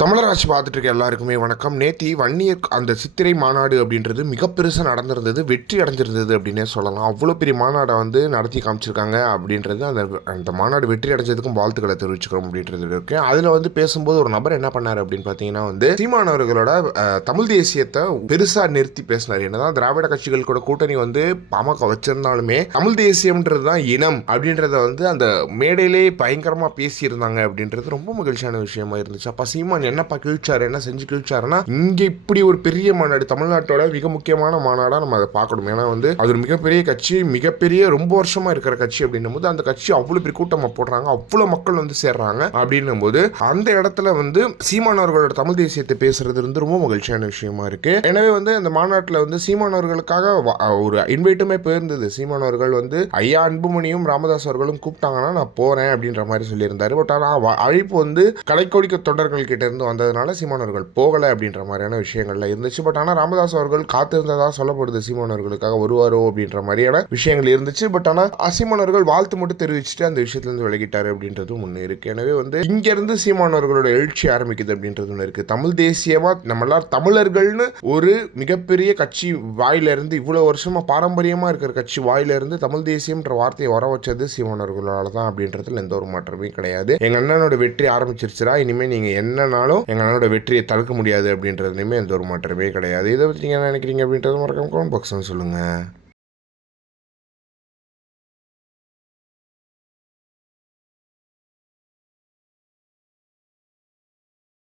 தமிழராஜ் பார்த்துட்டு இருக்க எல்லாருக்குமே வணக்கம். நேத்தி வன்னியர் அந்த சித்திரை மாநாடு அப்படின்றது மிக பெருசாக நடந்திருந்தது வெற்றி அடைஞ்சிருந்தது அப்படின்னே சொல்லலாம். அவ்வளோ பெரிய மாநாடை வந்து நடத்தி காமிச்சிருக்காங்க அப்படின்றது அந்த அந்த மாநாடு வெற்றி அடைஞ்சதுக்கும் வாழ்த்துக்களை தெரிவிச்சுக்கிறோம் அப்படின்றது இருக்கு. அதில் வந்து பேசும்போது ஒரு நபர் என்ன பண்ணார் அப்படின்னு பார்த்தீங்கன்னா வந்து சீமானவர்களோட தமிழ் தேசியத்தை பெருசாக நிறுத்தி பேசினார். என்னதான் திராவிட கட்சிகள் கூட கூட்டணி வந்து பாமக வச்சிருந்தாலுமே தமிழ் தேசியம்ன்றது தான் இனம் அப்படின்றத வந்து அந்த மேடையிலே பயங்கரமாக பேசியிருந்தாங்க அப்படின்றது ரொம்ப மகிழ்ச்சியான விஷயமா இருந்துச்சு. அப்போ சீமான் என்னப்பா கிழிச்சாரு என்ன செஞ்சு கிழிச்சாருன்னா இங்கே இப்படி ஒரு பெரிய மாநாடு தமிழ்நாட்டோட மிக முக்கியமான மாநாடாக நம்ம அதை பார்க்கணும். ஏன்னா வந்து அது ஒரு மிகப்பெரிய கட்சி மிகப்பெரிய ரொம்ப வருஷமா இருக்கிற கட்சி அப்படின்னும் போது அந்த கட்சி அவ்வளோ பெரிய கூட்டமாக போடுறாங்க அவ்வளோ மக்கள் வந்து சேர்றாங்க அப்படின்னும் போது அந்த இடத்துல வந்து சீமானவர்களோட தமிழ் தேசியத்தை பேசுறது வந்து ரொம்ப மகிழ்ச்சியான விஷயமா இருக்கு. எனவே வந்து அந்த மாநாட்டில் வந்து சீமானவர்களுக்காக ஒரு இன்வைட்டுமே போயிருந்தது. சீமானவர்கள் வந்து ஐயா அன்புமணியும் ராமதாஸ் அவர்களும் கூப்பிட்டாங்கன்னா நான் போறேன் அப்படின்ற மாதிரி சொல்லியிருந்தாரு. பட் ஆனால் வ- அழைப்பு வந்து கலைக்கொடிக்க தொண்டர்கள் கிட்ட இருந்து வந்ததுனால சீமானவர்கள் போகலை அப்படின்ற மாதிரியான விஷயங்கள்ல இருந்துச்சு. பட் ஆனால் ராமதாஸ் அவர்கள் காத்திருந்ததாக சொல்லப்படுது சீமானவர்களுக்காக வருவாரோ அப்படின்ற மாதிரியான விஷயங்கள் இருந்துச்சு. பட் ஆனால் சீமானவர்கள் வாழ்த்து மட்டும் தெரிவிச்சுட்டு அந்த விஷயத்துலேருந்து விலகிட்டார் அப்படின்றதும் ஒன்று இருக்குது எனவே வந்து இங்கேருந்து சீமானவர்களோட எழுச்சி ஆரம்பிக்குது அப்படின்றது ஒன்று இருக்குது தமிழ் தேசியமாக நம்ம தமிழர்கள்னு ஒரு மிகப்பெரிய கட்சி வாயிலிருந்து இவ்வளோ வருஷமாக பாரம்பரியமாக இருக்கிற கட்சி வாயிலிருந்து தமிழ் தேசியம்ன்ற வார்த்தையை வர வச்சது சீமானவர்களால் தான் அப்படின்றதுல எந்த ஒரு மாற்றமே கிடையாது. எங்கள் அண்ணனோட வெற்றி ஆரம்பிச்சிருச்சுரா இனிமேல் நீங்கள் என்னன்னா இருந்தாலும் எங்களோட வெற்றியை தடுக்க முடியாது அப்படின்றதுலையுமே எந்த ஒரு மாற்றமே கிடையாது. இதை பற்றி நீங்கள் என்ன நினைக்கிறீங்க அப்படின்றது மறக்காம கமெண்ட் பாக்ஸ் சொல்லுங்க.